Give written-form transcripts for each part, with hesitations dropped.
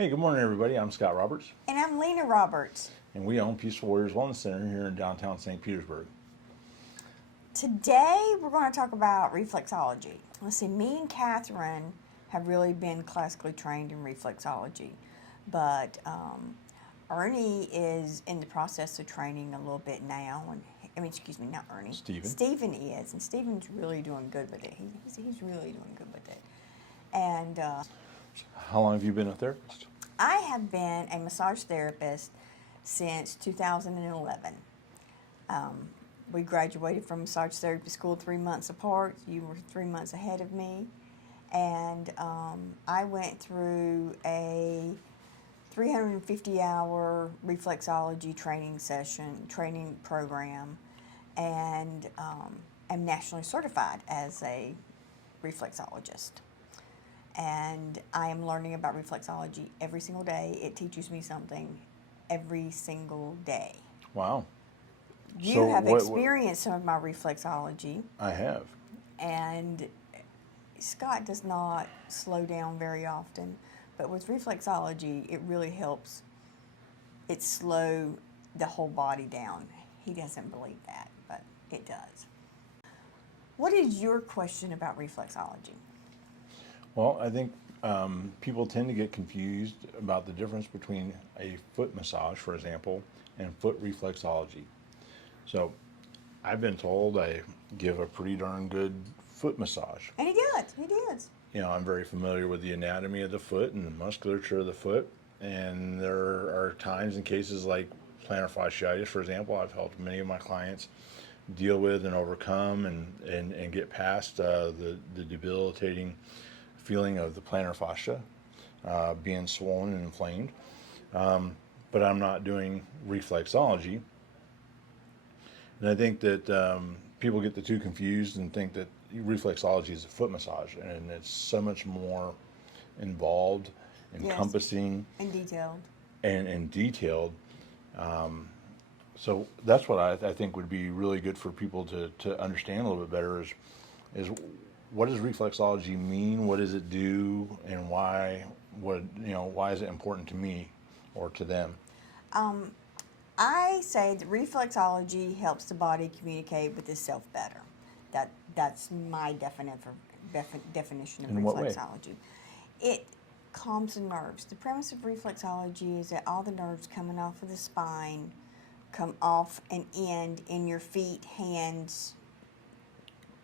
Hey, good morning, everybody. I'm Scott Roberts, And I'm Lena Roberts. and we own Peaceful Warriors Wellness Center here in downtown St. Petersburg. Today we're going to talk about reflexology. Let's see, me and Catherine have really been classically trained in reflexology, but Ernie is in the process of training a little bit now. Not Ernie. Stephen is, and Stephen's really doing good with it. He's really doing good with it. And How long have you been a therapist? I have been a massage therapist since 2011. We graduated from massage therapy school 3 months apart. You were 3 months ahead of me. And I went through a 350-hour reflexology training program, and am nationally certified as a reflexologist. And I am learning about reflexology every single day. It teaches me something every single day. Wow. You have experienced some of my reflexology. I have. And Scott does not slow down very often, but with reflexology, it really helps it slow the whole body down. He doesn't believe that, but it does. What is your question about reflexology? Well, I think people tend to get confused about the difference between a foot massage, for example, and foot reflexology. So I've been told I give a pretty darn good foot massage. And he does. You know, I'm very familiar with the anatomy of the foot and the musculature of the foot. And there are times and cases like plantar fasciitis, for example, I've helped many of my clients deal with and overcome and get past the debilitating feeling of the plantar fascia being swollen and inflamed. But I'm not doing reflexology. And I think that people get the two confused and think that reflexology is a foot massage, and it's so much more involved, encompassing, and detailed. And detailed. So that's what I think would be really good for people to understand a little bit better is what does reflexology mean? What does it do? And why is it important to me or to them? I say that reflexology helps the body communicate with itself better. That's my definition of In what way? reflexology. It calms the nerves. The premise of reflexology is that all the nerves coming off of the spine come off and end in your feet, hands,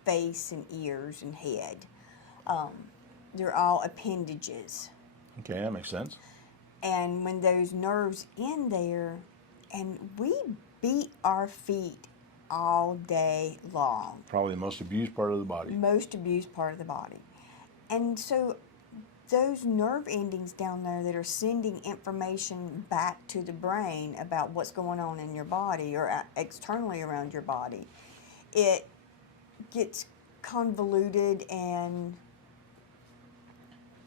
face, and ears, and head. They're all appendages. Okay, that makes sense. And when those nerves in there, and we beat our feet all day long. Probably the most abused part of the body. Most abused part of the body. And so those nerve endings down there that are sending information back to the brain about what's going on in your body or externally around your body, it gets convoluted and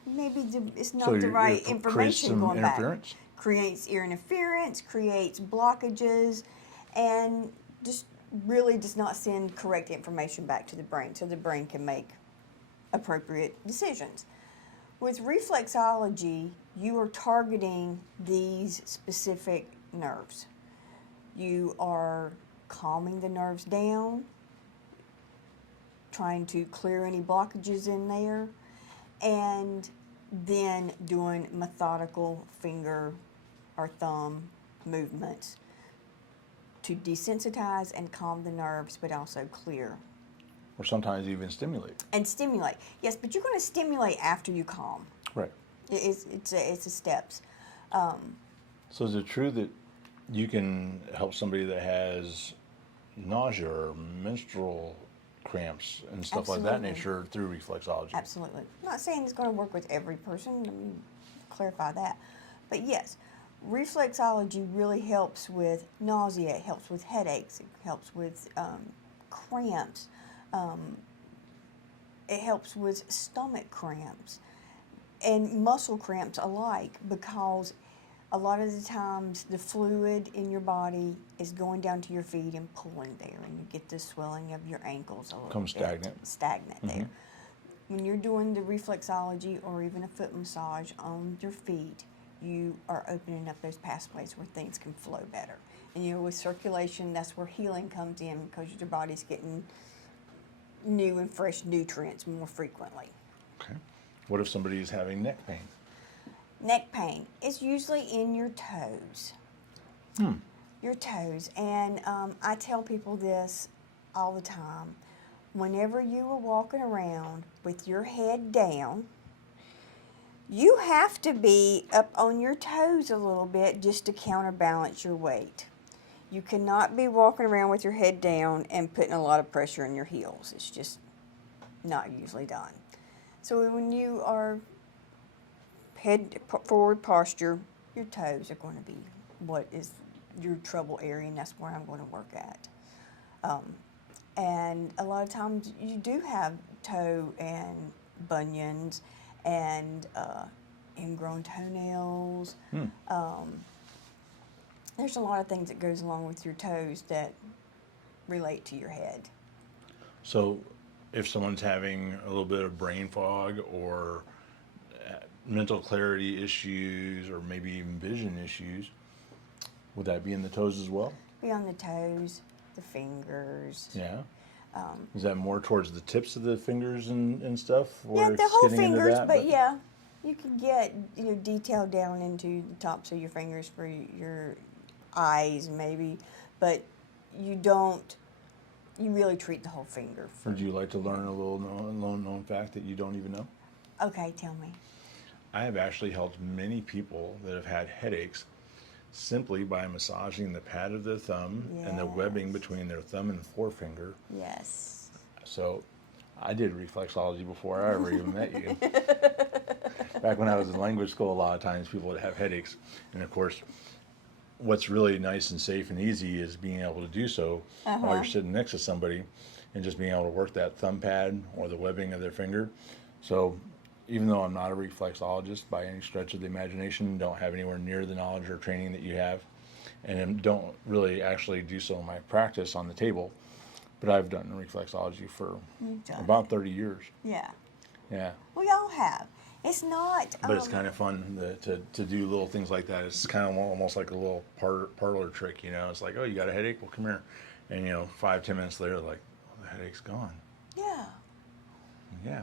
maybe it's not the right information going back. Creates ear interference, creates blockages, and just really does not send correct information back to the brain so the brain can make appropriate decisions. With reflexology, you are targeting these specific nerves. You are calming the nerves down, trying to clear any blockages in there, and then doing methodical finger or thumb movements to desensitize and calm the nerves, but also clear. Or sometimes even stimulate. And stimulate. Yes, but you're going to stimulate after you calm. Right. It's a steps. So is it true that you can help somebody that has nausea or menstrual cramps and stuff like that nature through reflexology? Absolutely. I'm not saying it's going to work with every person. Let me clarify that. But yes, reflexology really helps with nausea. It helps with headaches. It helps with cramps. It helps with stomach cramps and muscle cramps alike, because a lot of the times the fluid in your body is going down to your feet and pulling there, and you get the swelling of your ankles a little bit. Stagnant there. When you're doing the reflexology or even a foot massage on your feet, you are opening up those pathways where things can flow better. And you know, with circulation, that's where healing comes in, because your body's getting new and fresh nutrients more frequently. Okay. What if somebody is having neck pain? Neck pain is usually in your toes. Your toes. And I tell people this all the time. Whenever you are walking around with your head down, you have to be up on your toes a little bit just to counterbalance your weight. You cannot be walking around with your head down and putting a lot of pressure in your heels. It's just not usually done. So when you are head forward posture, your toes are going to be what is your trouble area, and that's where I'm going to work at. And a lot of times you do have toe and bunions and ingrown toenails. There's a lot of things that goes along with your toes that relate to your head. So if someone's having a little bit of brain fog or mental clarity issues or maybe even vision issues, would that be in the toes as well? Be on the toes, the fingers. Yeah. Is that more towards the tips of the fingers and stuff? Or Yeah, the whole getting into fingers, that, but yeah, you can get detail down into the tops of your fingers for your eyes maybe, but you really treat the whole finger. Would you like to learn a little known fact that you don't even know? Okay, tell me. I have actually helped many people that have had headaches simply by massaging the pad of their thumb and the webbing between their thumb and forefinger. Yes. So I did reflexology before I ever even met you. Back when I was in language school, a lot of times people would have headaches. And of course, what's really nice and safe and easy is being able to do so while you're sitting next to somebody and just being able to work that thumb pad or the webbing of their finger. So even though I'm not a reflexologist by any stretch of the imagination, don't have anywhere near the knowledge or training that you have, and don't really actually do so in my practice on the table, but I've done reflexology for about 30 years. Yeah. Yeah. We all have. It's not. But it's kind of fun to do little things like that. It's kind of almost like a little parlor trick, you know. It's like, oh, you got a headache? Well, come here. And, 5-10 minutes later, like, oh, the headache's gone. Yeah. Yeah.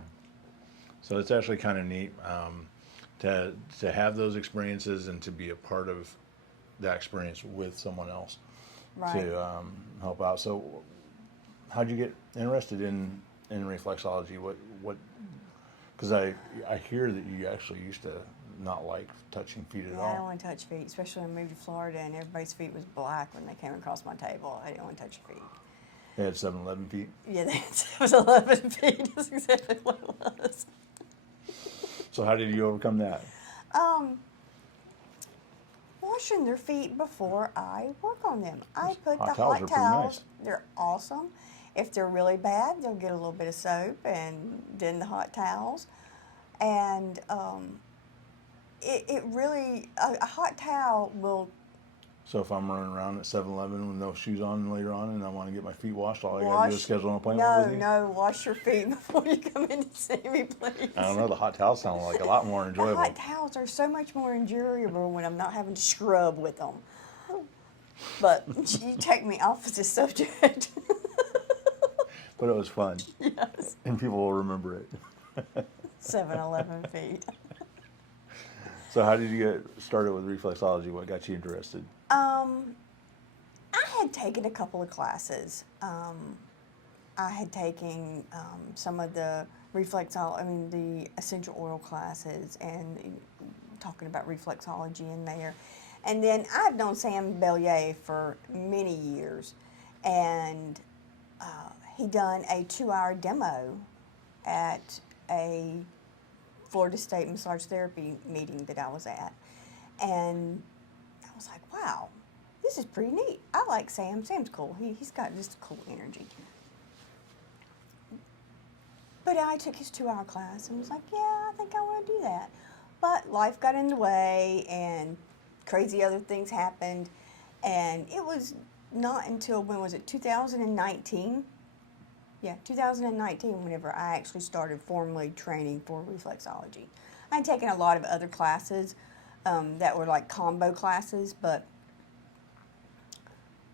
So it's actually kind of neat to have those experiences and to be a part of that experience with someone else to help out. So how'd you get interested in reflexology? What? Because I hear that you actually used to not like touching feet at all. I don't want to touch feet, especially when I moved to Florida and everybody's feet was black when they came across my table. I didn't want to touch your feet. They had 7-Eleven feet? Yeah, it was 11 feet. That's exactly what it was. So how did you overcome that? Washing their feet before I work on them. I put Hot the towels hot are pretty towels. nice. They're awesome. If they're really bad, they'll get a little bit of soap and then the hot towels. And it really, a hot towel will. So if I'm running around at 7-Eleven with no shoes on later on and I want to get my feet washed, all I got to do is schedule an appointment with you? No, wash your feet before you come in to see me, please. I don't know, the hot towels sound like a lot more enjoyable. The hot towels are so much more enjoyable when I'm not having to scrub with them. But you take me off of this subject. But it was fun. Yes. And people will remember it. 7-Eleven feet. So how did you get started with reflexology? What got you interested? I had taken a couple of classes. I had taken some of the the essential oil classes and talking about reflexology in there. And then I've known Sam Bellier for many years, and he done a 2-hour demo at a Florida State Massage Therapy meeting that I was at. And I was like, wow, this is pretty neat. I like Sam. Sam's cool. He's got just a cool energy. But I took his 2-hour class and was like, yeah, I think I want to do that. But life got in the way and crazy other things happened. And it was not until, when was it, 2019? Yeah, 2019, whenever I actually started formally training for reflexology. I had taken a lot of other classes that were like combo classes, but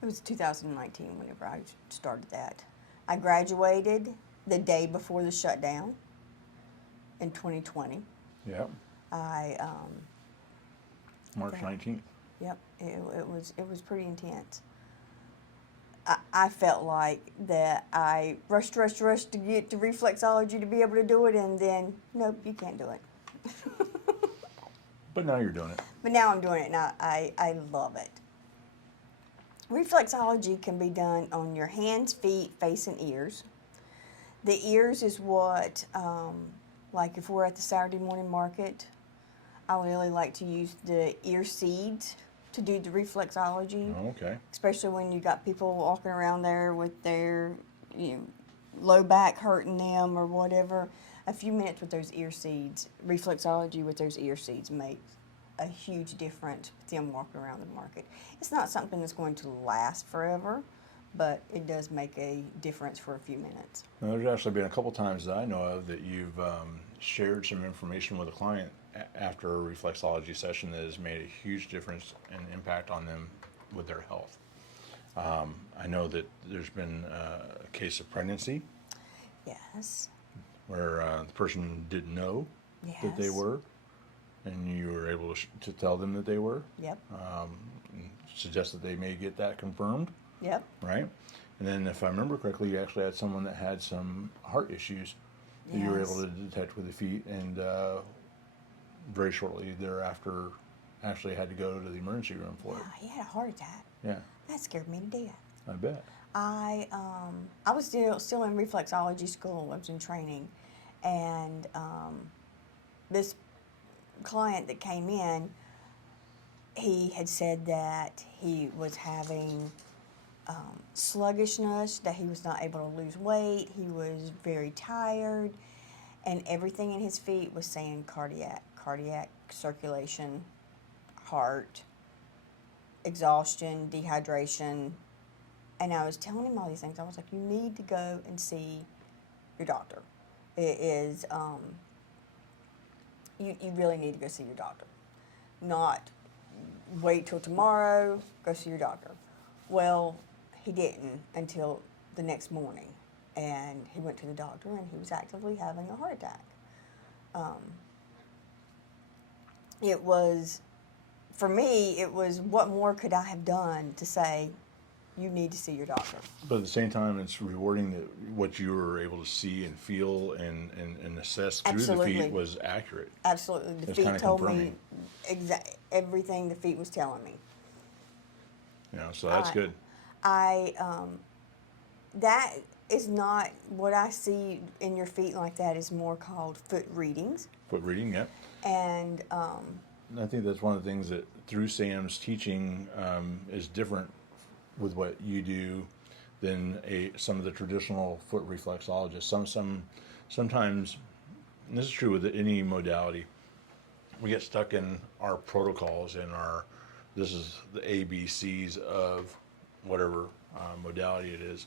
it was 2019 whenever I started that. I graduated the day before the shutdown in 2020. Yep. I March 19th. Yep, it was pretty intense. I felt like that I rushed to get to reflexology to be able to do it, and then nope, you can't do it. But now you're doing it. But now I'm doing it, and I love it. Reflexology can be done on your hands, feet, face, and ears. The ears is what, like if we're at the Saturday morning market, I really like to use the ear seeds to do the reflexology. Oh, okay. Especially when you got people walking around there with their low back hurting them or whatever. A few minutes with those ear seeds, reflexology with those ear seeds makes a huge difference with them walking around the market. It's not something that's going to last forever, but it does make a difference for a few minutes. Now, there's actually been a couple times that I know of that you've shared some information with a client after a reflexology session that has made a huge difference and impact on them with their health. I know that there's been a case of pregnancy. Yes. Where the person didn't know that they Yes. were, and you were able to tell them that they were. Yep. And suggest that they may get that confirmed. Yep. Right? And then if I remember correctly, you actually had someone that had some heart issues that you were Yes. able to detect with the feet, and very shortly thereafter actually had to go to the emergency room for it. Yeah, he had a heart attack. Yeah, That scared me to death. I bet. I was still in reflexology school. I was in training, and this client that came in, he had said that he was having sluggishness, that he was not able to lose weight. He was very tired, and everything in his feet was saying cardiac circulation, heart, exhaustion, dehydration. And I was telling him all these things. I was like, you need to go and see your doctor. It is, you really need to go see your doctor. Not wait till tomorrow, go see your doctor. Well, he didn't until the next morning. And he went to the doctor, and he was actively having a heart attack. It was, for me, it was what more could I have done to say, you need to see your doctor. But at the same time, it's rewarding that what you were able to see and feel and assess through Absolutely. the feet was accurate. Absolutely. The It's feet kinda told me confirming. everything the feet was telling me. You know, so that's good. That is not what I see in your feet like that is more called foot readings. Foot reading, yeah. And And I think that's one of the things that through Sam's teaching is different with what you do than some of the traditional foot reflexologists. Sometimes, and this is true with any modality, we get stuck in our protocols and this is the ABCs of whatever modality it is.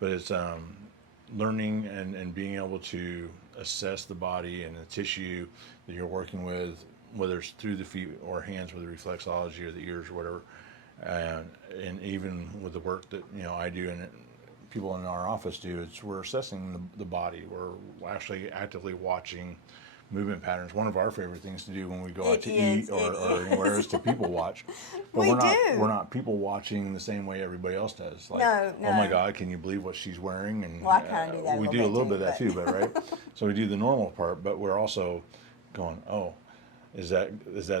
But it's learning and being able to assess the body and the tissue that you're working with, whether it's through the feet or hands with the reflexology or the ears or whatever. And even with the work that I do and people in our office do, we're assessing the body. We're actually actively watching movement patterns. One of our favorite things to do when we go out to eat or anywhere is to people watch. But we're not people watching the same way everybody else does. Like, No. oh my God, can you believe what she's wearing? And Well, I kinda do that a we little do a bit little too, bit of that too, but right. So we do the normal part, but we're also going, oh, is that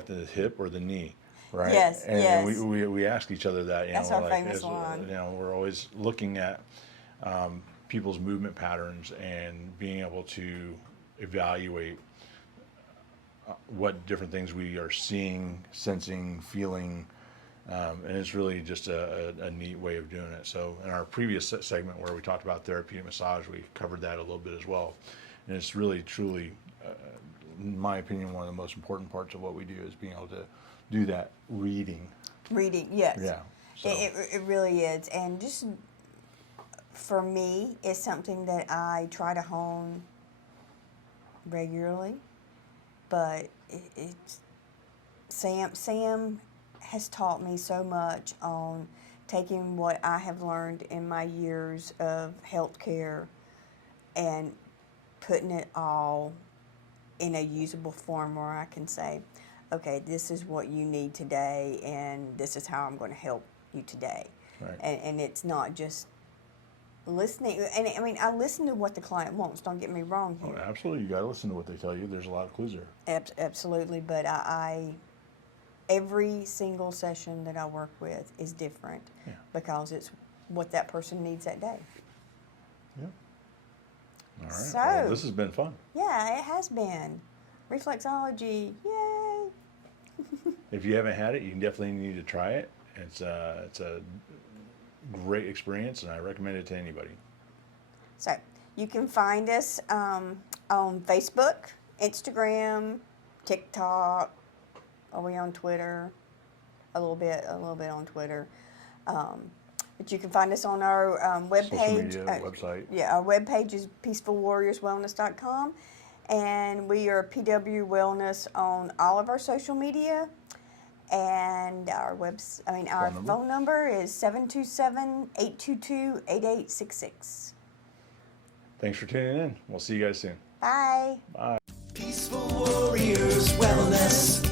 the hip or the knee? Right. Yes, and yes. we ask each other that. That's our famous one. We're always looking at people's movement patterns and being able to evaluate what different things we are seeing, sensing, feeling, and it's really just a neat way of doing it. So in our previous segment where we talked about therapeutic massage, we covered that a little bit as well. And it's really, truly, in my opinion, one of the most important parts of what we do is being able to do that reading. Reading, yes. Yeah. So. It really is. And just for me, it's something that I try to hone regularly, but it's Sam has taught me so much on taking what I have learned in my years of healthcare and putting it all in a usable form where I can say, okay, this is what you need today, and this is how I'm going to help you today. Right. And it's not just listening. And I mean, I listen to what the client wants. Don't get me wrong here. Oh, absolutely. You got to listen to what they tell you. There's a lot of clues there. Absolutely. But I every single session that I work with is different because it's what that person needs that day. Yeah. All right. So, well, this has been fun. Yeah, it has been. Reflexology, yay! If you haven't had it, you definitely need to try it. It's a great experience, and I recommend it to anybody. So you can find us on Facebook, Instagram, TikTok. Are we on Twitter? A little bit on Twitter. But you can find us on our webpage. Social media, website. Yeah, our webpage is peacefulwarriorswellness.com. And we are PW Wellness on all of our social media. And our phone number is 727-822-8866. Thanks for tuning in. We'll see you guys soon. Bye. Bye. Peaceful Warriors Wellness.